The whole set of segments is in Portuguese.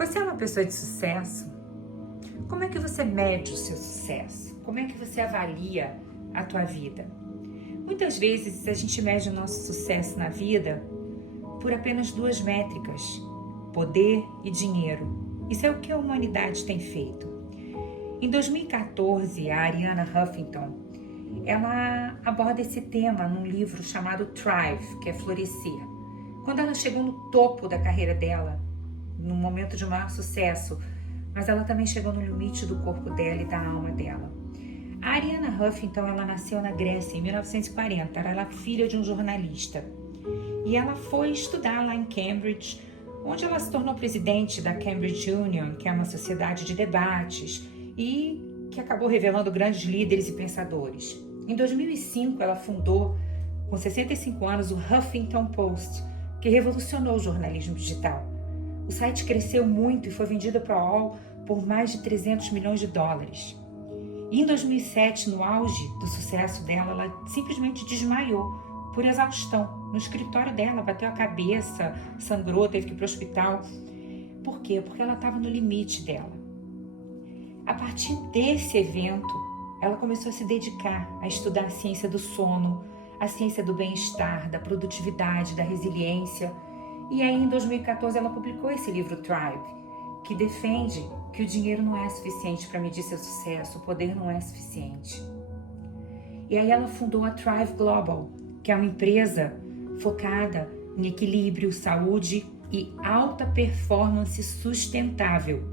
Você é uma pessoa de sucesso? Como é que você mede o seu sucesso? Como é que você avalia a tua vida? Muitas vezes a gente mede o nosso sucesso na vida por apenas duas métricas: poder e dinheiro. Isso é o que a humanidade tem feito. Em 2014, a Arianna Huffington, ela aborda esse tema num livro chamado Thrive, que é florescer. Quando ela chegou no topo da carreira dela, no momento de maior sucesso, mas ela também chegou no limite do corpo dela e da alma dela. A Arianna Huffington, ela nasceu na Grécia em 1940, ela é filha de um jornalista. E ela foi estudar lá em Cambridge, onde ela se tornou presidente da Cambridge Union, que é uma sociedade de debates e que acabou revelando grandes líderes e pensadores. Em 2005, ela fundou, com 65 anos, o Huffington Post, que revolucionou o jornalismo digital. O site cresceu muito e foi vendido para a UOL por mais de 300 milhões de dólares. E em 2007, no auge do sucesso dela, ela simplesmente desmaiou por exaustão. No escritório dela, bateu a cabeça, sangrou, teve que ir para o hospital. Por quê? Porque ela estava no limite dela. A partir desse evento, ela começou a se dedicar a estudar a ciência do sono, a ciência do bem-estar, da produtividade, da resiliência. E aí, em 2014, ela publicou esse livro Thrive, que defende que o dinheiro não é suficiente para medir seu sucesso, o poder não é suficiente. E aí ela fundou a Thrive Global, que é uma empresa focada em equilíbrio, saúde e alta performance sustentável,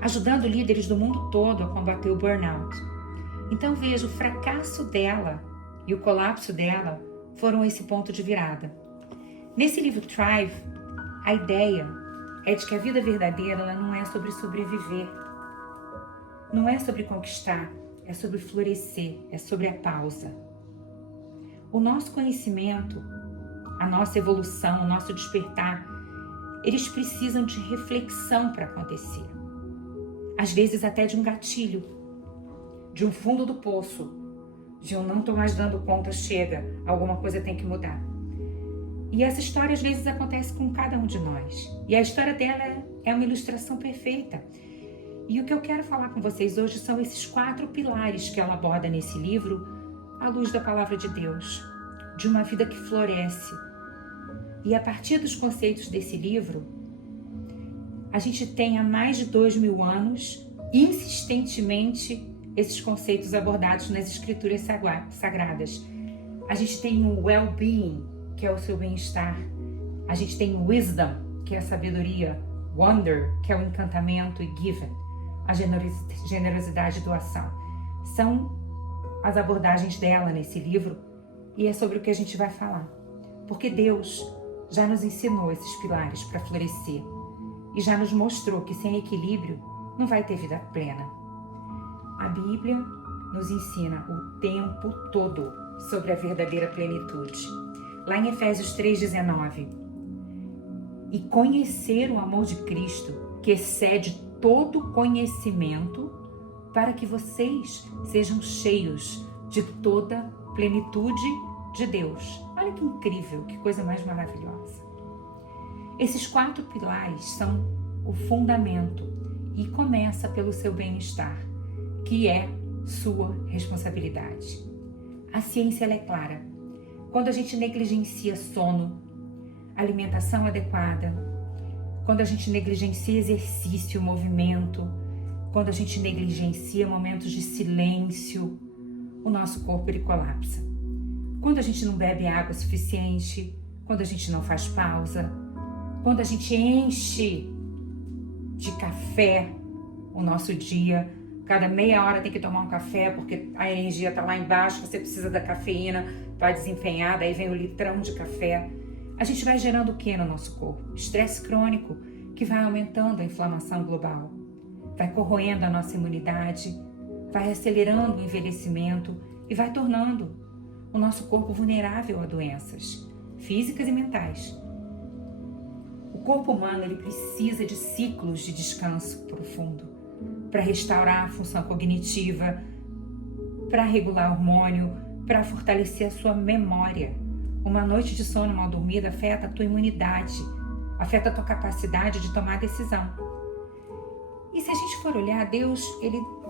ajudando líderes do mundo todo a combater o burnout. Então veja, o fracasso dela e o colapso dela foram esse ponto de virada. Nesse livro Thrive, a ideia é de que a vida verdadeira ela não é sobre sobreviver, não é sobre conquistar, é sobre florescer, é sobre a pausa. O nosso conhecimento, a nossa evolução, o nosso despertar, eles precisam de reflexão para acontecer. Às vezes até de um gatilho, de um fundo do poço, de eu não estou mais dando conta, chega, alguma coisa tem que mudar. E essa história às vezes acontece com cada um de nós. E a história dela é uma ilustração perfeita. E o que eu quero falar com vocês hoje são esses 4 pilares que ela aborda nesse livro, à luz da palavra de Deus, de uma vida que floresce. E a partir dos conceitos desse livro, a gente tem há mais de 2000 anos, insistentemente, esses conceitos abordados nas escrituras sagradas. A gente tem o well-being, que é o seu bem-estar. A gente tem o wisdom, que é a sabedoria, wonder, que é o encantamento, e given, a generosidade e doação. São as abordagens dela nesse livro e é sobre o que a gente vai falar. Porque Deus já nos ensinou esses pilares para florescer e já nos mostrou que sem equilíbrio não vai ter vida plena. A Bíblia nos ensina o tempo todo sobre a verdadeira plenitude. Lá em Efésios 3,19, e conhecer o amor de Cristo, que excede todo conhecimento, para que vocês sejam cheios de toda plenitude de Deus. Olha que incrível, que coisa mais maravilhosa. Esses 4 pilares são o fundamento e começa pelo seu bem-estar, que é sua responsabilidade. A ciência ela é clara. Quando a gente negligencia sono, alimentação adequada, quando a gente negligencia exercício, movimento, quando a gente negligencia momentos de silêncio, o nosso corpo ele colapsa. Quando a gente não bebe água suficiente, quando a gente não faz pausa, quando a gente enche de café o nosso dia, cada meia hora tem que tomar um café porque a energia está lá embaixo, você precisa da cafeína para desempenhar, daí vem o litrão de café. A gente vai gerando o que no nosso corpo? Estresse crônico, que vai aumentando a inflamação global, vai corroendo a nossa imunidade, vai acelerando o envelhecimento e vai tornando o nosso corpo vulnerável a doenças físicas e mentais. O corpo humano ele precisa de ciclos de descanso profundo para restaurar a função cognitiva, para regular o hormônio, para fortalecer a sua memória. Uma noite de sono mal dormida afeta a tua imunidade, afeta a tua capacidade de tomar decisão. E se a gente for olhar, Deus,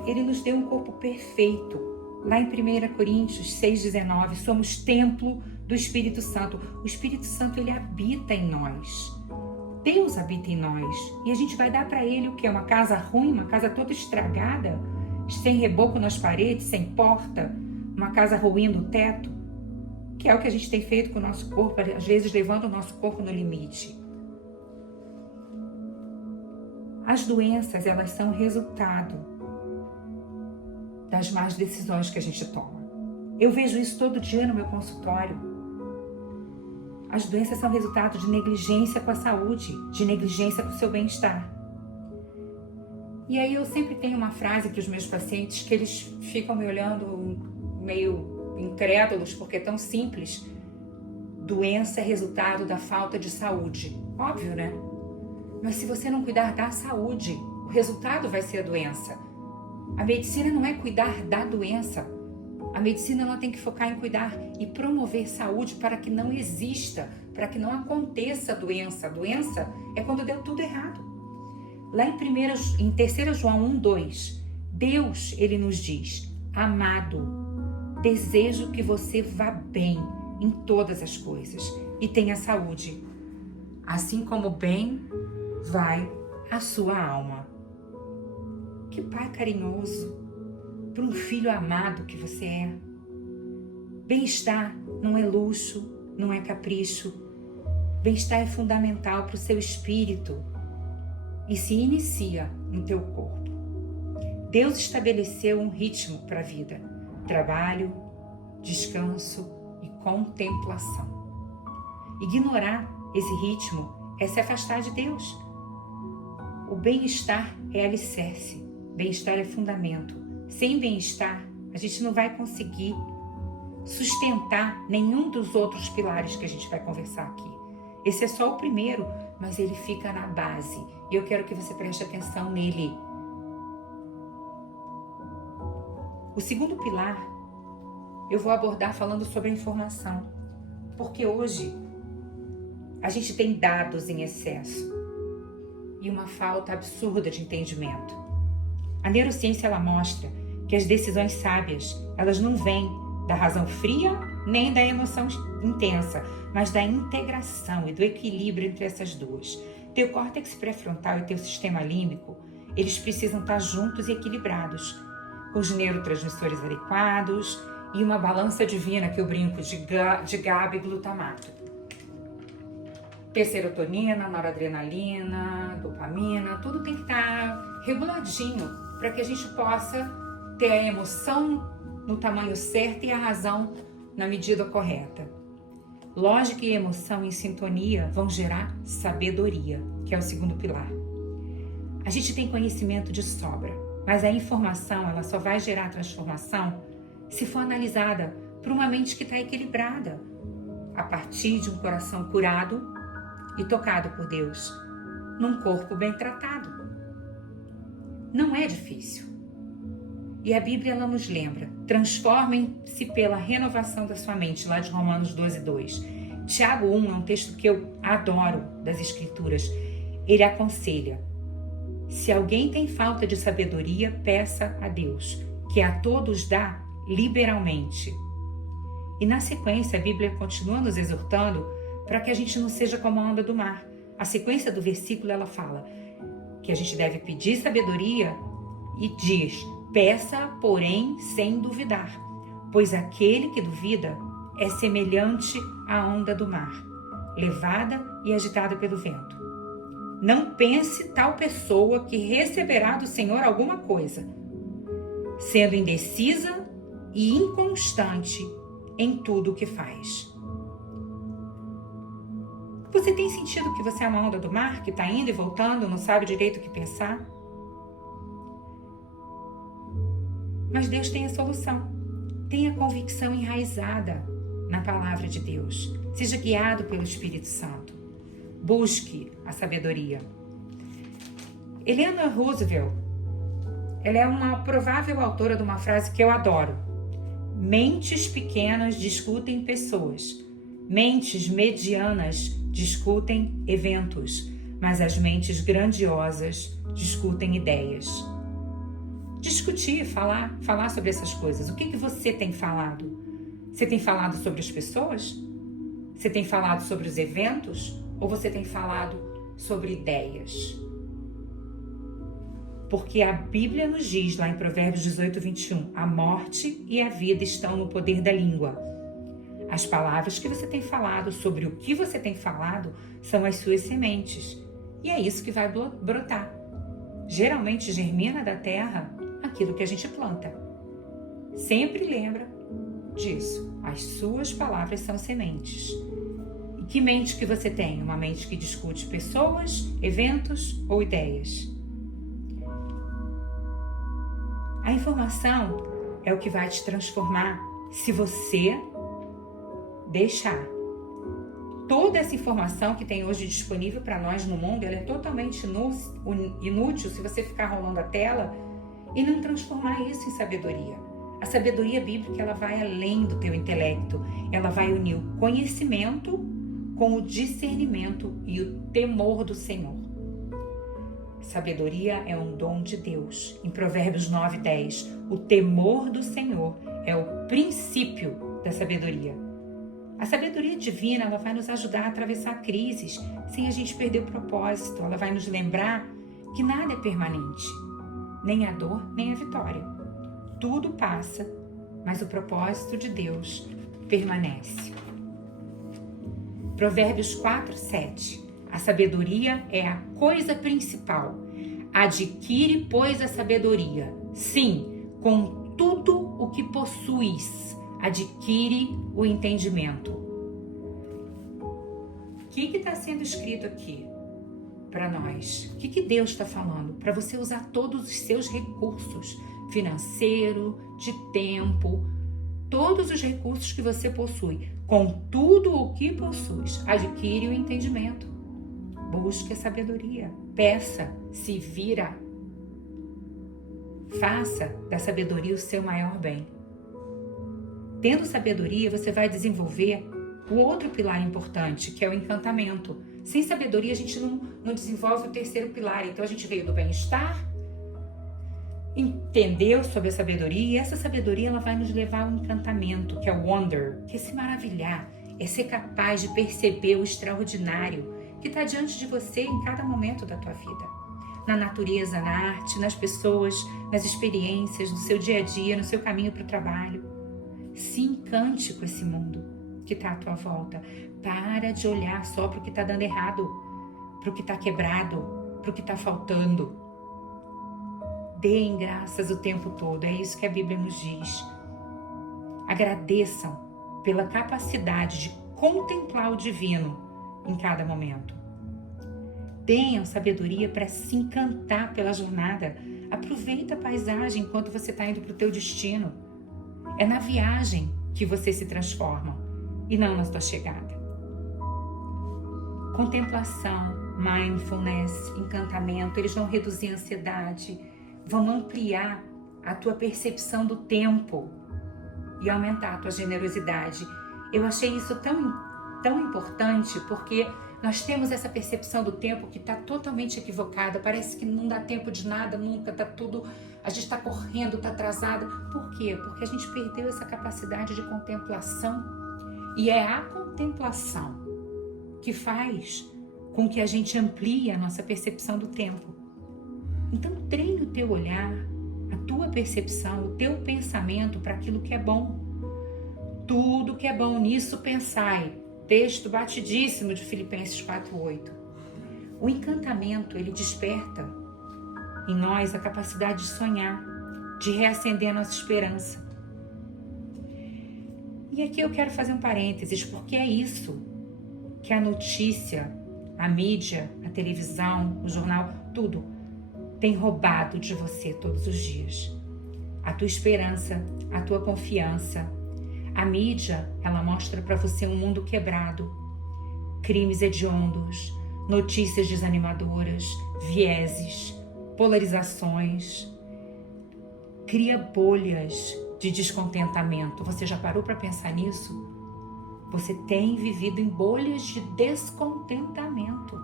ele nos deu um corpo perfeito. Lá em 1 Coríntios 6,19, somos templo do Espírito Santo. O Espírito Santo, ele habita em nós. Deus habita em nós. E a gente vai dar para ele o quê? Uma casa ruim, uma casa toda estragada, sem reboco nas paredes, sem porta, uma casa ruim no teto, que é o que a gente tem feito com o nosso corpo, às vezes levando o nosso corpo no limite. As doenças, elas são resultado das más decisões que a gente toma. Eu vejo isso todo dia no meu consultório. As doenças são resultado de negligência com a saúde, de negligência com o seu bem-estar. E aí eu sempre tenho uma frase para os meus pacientes que eles ficam me olhando meio incrédulos, porque é tão simples. Doença é resultado da falta de saúde. Óbvio, né? Mas se você não cuidar da saúde, o resultado vai ser a doença. A medicina não é cuidar da doença. A medicina ela tem que focar em cuidar e promover saúde para que não exista, para que não aconteça a doença. A doença é quando deu tudo errado. Lá em 3 João 1:2, Deus, ele nos diz: amado, desejo que você vá bem em todas as coisas e tenha saúde, assim como bem vai a sua alma. Que pai carinhoso para um filho amado que você é. Bem-estar não é luxo, não é capricho. Bem-estar é fundamental para o seu espírito e se inicia no teu corpo. Deus estabeleceu um ritmo para a vida: trabalho, descanso e contemplação. Ignorar esse ritmo é se afastar de Deus. O bem-estar é alicerce, bem-estar é fundamento. Sem bem-estar, a gente não vai conseguir sustentar nenhum dos outros pilares que a gente vai conversar aqui. Esse é só o primeiro, mas ele fica na base. E eu quero que você preste atenção nele. O segundo pilar, eu vou abordar falando sobre a informação. Porque hoje, a gente tem dados em excesso e uma falta absurda de entendimento. A neurociência, ela mostra que as decisões sábias, elas não vêm da razão fria nem da emoção intensa, mas da integração e do equilíbrio entre essas duas. Teu córtex pré-frontal e teu sistema límbico, eles precisam estar juntos e equilibrados, com os neurotransmissores adequados e uma balança divina que eu brinco de GABA e glutamato. Ter serotonina, noradrenalina, dopamina, tudo tem que estar reguladinho para que a gente possa ter a emoção no tamanho certo e a razão na medida correta. Lógica e emoção em sintonia vão gerar sabedoria, que é o segundo pilar. A gente tem conhecimento de sobra, mas a informação ela só vai gerar transformação se for analisada por uma mente que está equilibrada, a partir de um coração curado e tocado por Deus, num corpo bem tratado. Não é difícil. E a Bíblia ela nos lembra: transformem-se pela renovação da sua mente, lá de Romanos 12:2. Tiago 1 é um texto que eu adoro das Escrituras. Ele aconselha: se alguém tem falta de sabedoria, peça a Deus, que a todos dá liberalmente. E na sequência a Bíblia continua nos exortando para que a gente não seja como a onda do mar. A sequência do versículo ela fala que a gente deve pedir sabedoria e diz: peça, porém, sem duvidar, pois aquele que duvida é semelhante à onda do mar, levada e agitada pelo vento. Não pense tal pessoa que receberá do Senhor alguma coisa, sendo indecisa e inconstante em tudo o que faz. Você tem sentido que você é uma onda do mar, que está indo e voltando, não sabe direito o que pensar? Mas Deus tem a solução. Tenha convicção enraizada na palavra de Deus. Seja guiado pelo Espírito Santo. Busque a sabedoria. Eleanor Roosevelt, ela é uma provável autora de uma frase que eu adoro. Mentes pequenas discutem pessoas. Mentes medianas discutem eventos, mas as mentes grandiosas discutem ideias. Discutir, falar sobre essas coisas. O que você tem falado? Você tem falado sobre as pessoas? Você tem falado sobre os eventos? Ou você tem falado sobre ideias? Porque a Bíblia nos diz lá em Provérbios 18, 21, a morte e a vida estão no poder da língua. As palavras que você tem falado, sobre o que você tem falado, são as suas sementes. E é isso que vai brotar. Geralmente germina da terra aquilo que a gente planta. Sempre lembra disso. As suas palavras são sementes. E que mente que você tem? Uma mente que discute pessoas, eventos ou ideias? A informação é o que vai te transformar se você deixar. Toda essa informação que tem hoje disponível para nós no mundo, ela é totalmente inútil se você ficar rolando a tela e não transformar isso em sabedoria. A sabedoria bíblica, ela vai além do teu intelecto. Ela vai unir o conhecimento com o discernimento e o temor do Senhor. Sabedoria é um dom de Deus. Em Provérbios 9, 10, o temor do Senhor é o princípio da sabedoria. A sabedoria divina, ela vai nos ajudar a atravessar crises sem a gente perder o propósito. Ela vai nos lembrar que nada é permanente, nem a dor, nem a vitória. Tudo passa, mas o propósito de Deus permanece. Provérbios 4, 7. A sabedoria é a coisa principal. Adquire, pois, a sabedoria. Sim, com tudo o que possuis, adquire o entendimento. O que está sendo escrito aqui para nós? O que Deus está falando? Para você usar todos os seus recursos, financeiro, de tempo, todos os recursos que você possui. Com tudo o que possuis, adquire o entendimento. Busque a sabedoria, peça, se vira. Faça da sabedoria o seu maior bem. Tendo sabedoria, você vai desenvolver o outro pilar importante, que é o encantamento. Sem sabedoria, a gente não desenvolve o terceiro pilar. Então, a gente veio do bem-estar, entendeu sobre a sabedoria, e essa sabedoria ela vai nos levar ao encantamento, que é o wonder, que é se maravilhar, é ser capaz de perceber o extraordinário que está diante de você em cada momento da tua vida. Na natureza, na arte, nas pessoas, nas experiências, no seu dia a dia, no seu caminho para o trabalho. Se encante com esse mundo que está à tua volta. Para de olhar só para o que está dando errado, para o que está quebrado, para o que está faltando. Deem graças o tempo todo, é isso que a Bíblia nos diz. Agradeçam pela capacidade de contemplar o divino em cada momento. Tenham sabedoria para se encantar pela jornada. Aproveita a paisagem enquanto você está indo para o teu destino. É na viagem que você se transforma e não na sua chegada. Contemplação, mindfulness, encantamento, eles vão reduzir a ansiedade, vão ampliar a tua percepção do tempo e aumentar a tua generosidade. Eu achei isso tão importante porque nós temos essa percepção do tempo que está totalmente equivocada. Parece que não dá tempo de nada nunca, a gente está correndo, está atrasada. Por quê? Porque a gente perdeu essa capacidade de contemplação. E é a contemplação que faz com que a gente amplie a nossa percepção do tempo. Então treine o teu olhar, a tua percepção, o teu pensamento para aquilo que é bom. Tudo que é bom, nisso pensai. Texto batidíssimo de Filipenses 4:8. O encantamento, ele desperta em nós a capacidade de sonhar, de reacender a nossa esperança. E aqui eu quero fazer um parênteses, porque é isso que a notícia, a mídia, a televisão, o jornal, tudo tem roubado de você todos os dias. A tua esperança, a tua confiança. A mídia, ela mostra para você um mundo quebrado, crimes hediondos, notícias desanimadoras, vieses, polarizações. Cria bolhas de descontentamento. Você já parou para pensar nisso? Você tem vivido em bolhas de descontentamento.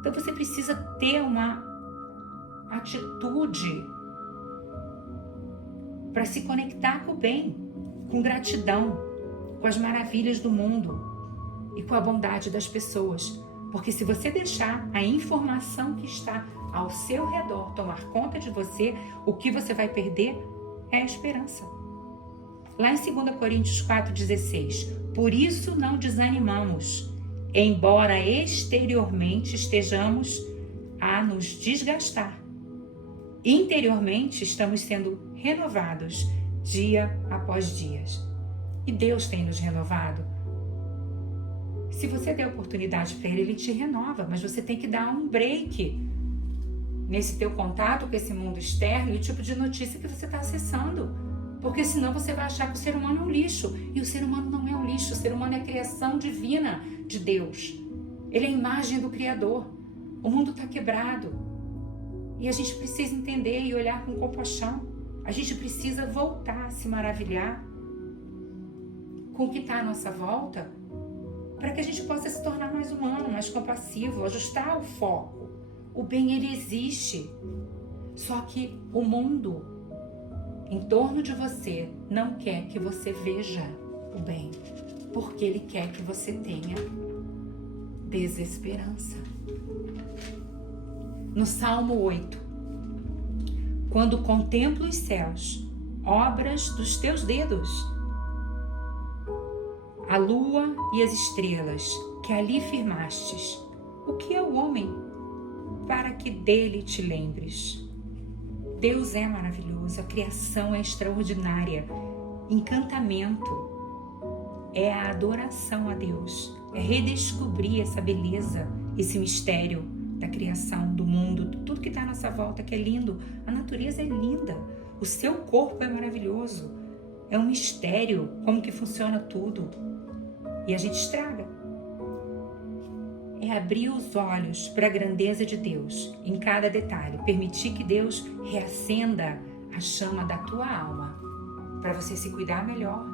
Então você precisa ter uma atitude para se conectar com o bem, com gratidão, com as maravilhas do mundo e com a bondade das pessoas. Porque se você deixar a informação que está ao seu redor tomar conta de você, o que você vai perder é a esperança. Lá em 2 Coríntios 4,16, por isso não desanimamos, embora exteriormente estejamos a nos desgastar. Interiormente estamos sendo renovados dia após dia. E Deus tem nos renovado. Se você der oportunidade para Ele te renova, mas você tem que dar um break nesse teu contato com esse mundo externo e o tipo de notícia que você está acessando. Porque senão você vai achar que o ser humano é um lixo. E o ser humano não é um lixo, o ser humano é a criação divina de Deus. Ele é a imagem do Criador. O mundo está quebrado. E a gente precisa entender e olhar com compaixão. A gente precisa voltar a se maravilhar com o que está à nossa volta, para que a gente possa se tornar mais humano, mais compassivo, ajustar o foco. O bem, ele existe. Só que o mundo em torno de você não quer que você veja o bem, porque ele quer que você tenha desesperança. No Salmo 8, quando contemplo os céus, obras dos teus dedos, a lua e as estrelas que ali firmastes, o que é o homem para que dele te lembres? Deus é maravilhoso, a criação é extraordinária. Encantamento é a adoração a Deus, é redescobrir essa beleza, esse mistério da criação, do mundo, tudo que está à nossa volta, que é lindo. A natureza é linda, o seu corpo é maravilhoso, é um mistério como que funciona tudo. E a gente estraga. É abrir os olhos para a grandeza de Deus em cada detalhe. Permitir que Deus reacenda a chama da tua alma para você se cuidar melhor,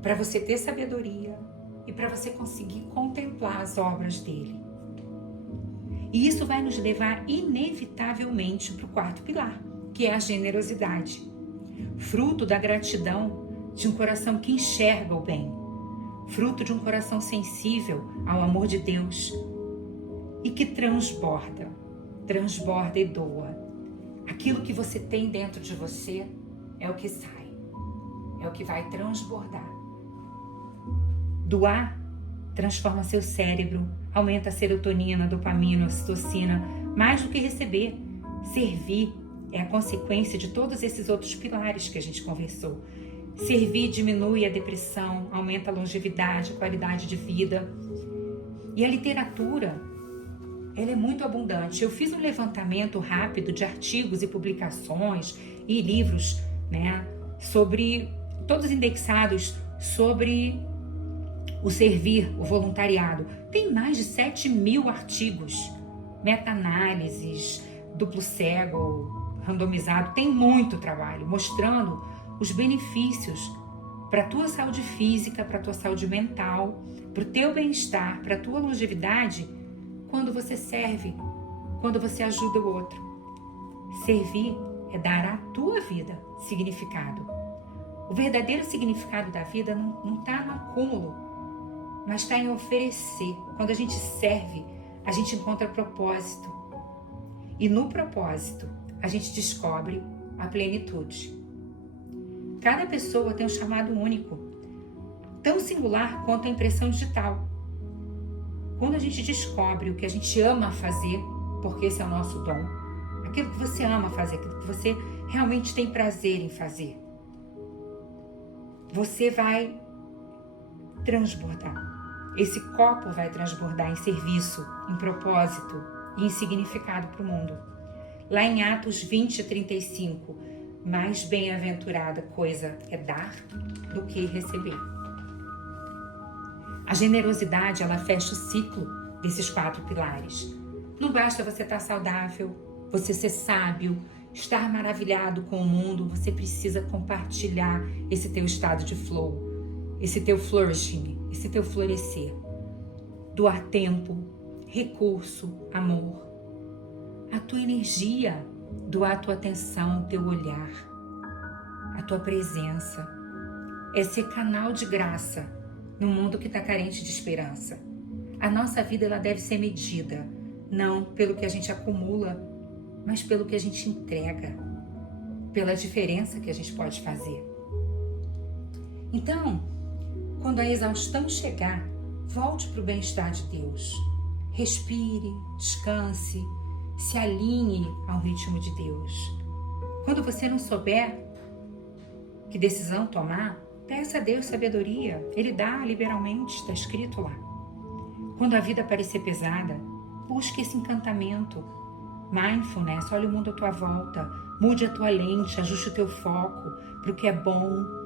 para você ter sabedoria e para você conseguir contemplar as obras dele. E isso vai nos levar inevitavelmente para o quarto pilar, que é a generosidade. Fruto da gratidão de um coração que enxerga o bem. Fruto de um coração sensível ao amor de Deus e que transborda e doa. Aquilo que você tem dentro de você é o que sai, é o que vai transbordar. Doar transforma seu cérebro, aumenta a serotonina, a dopamina, a ocitocina, mais do que receber. Servir é a consequência de todos esses outros pilares que a gente conversou. Servir diminui a depressão, aumenta a longevidade, a qualidade de vida. E a literatura, ela é muito abundante. Eu fiz um levantamento rápido de artigos e publicações e livros, né, sobre, todos indexados sobre o servir, o voluntariado. Tem mais de 7.000 artigos, meta-análises, duplo cego, randomizado. Tem muito trabalho mostrando os benefícios para a tua saúde física, para a tua saúde mental, para o teu bem-estar, para a tua longevidade, quando você serve, quando você ajuda o outro. Servir é dar à tua vida significado. O verdadeiro significado da vida não está no acúmulo, mas está em oferecer. Quando a gente serve, a gente encontra propósito. E no propósito, a gente descobre a plenitude. Cada pessoa tem um chamado único, tão singular quanto a impressão digital. Quando a gente descobre o que a gente ama fazer, porque esse é o nosso dom, aquilo que você ama fazer, aquilo que você realmente tem prazer em fazer, você vai transbordar. Esse copo vai transbordar em serviço, em propósito e em significado para o mundo. Lá em Atos 20:35, mais bem-aventurada coisa é dar do que receber. A generosidade, ela fecha o ciclo desses 4 pilares. Não basta você estar saudável, você ser sábio, estar maravilhado com o mundo, você precisa compartilhar esse teu estado de flow, esse teu flourishing, esse teu florescer. Doar tempo, recurso, amor. A tua energia, doar a tua atenção, o teu olhar, a tua presença. É ser canal de graça no mundo que está carente de esperança. A nossa vida ela deve ser medida, não pelo que a gente acumula, mas pelo que a gente entrega, pela diferença que a gente pode fazer. Então, quando a exaustão chegar, volte para o bem-estar de Deus. Respire, descanse, se alinhe ao ritmo de Deus. Quando você não souber que decisão tomar, peça a Deus sabedoria. Ele dá liberalmente, está escrito lá. Quando a vida parecer pesada, busque esse encantamento. Mindfulness, olha o mundo à tua volta, mude a tua lente, ajuste o teu foco para o que é bom.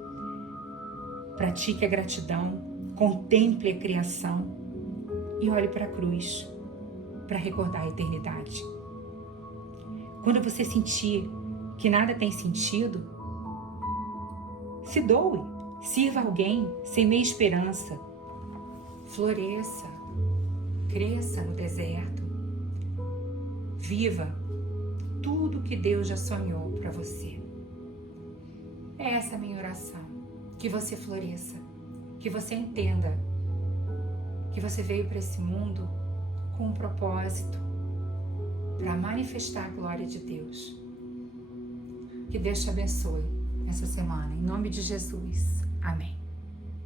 Pratique a gratidão, contemple a criação e olhe para a cruz para recordar a eternidade. Quando você sentir que nada tem sentido, se doe, sirva alguém, semeie esperança, floresça, cresça no deserto, viva tudo que Deus já sonhou para você. Essa é a minha oração. Que você floresça, que você entenda que você veio para esse mundo com um propósito para manifestar a glória de Deus. Que Deus te abençoe essa semana, em nome de Jesus. Amém.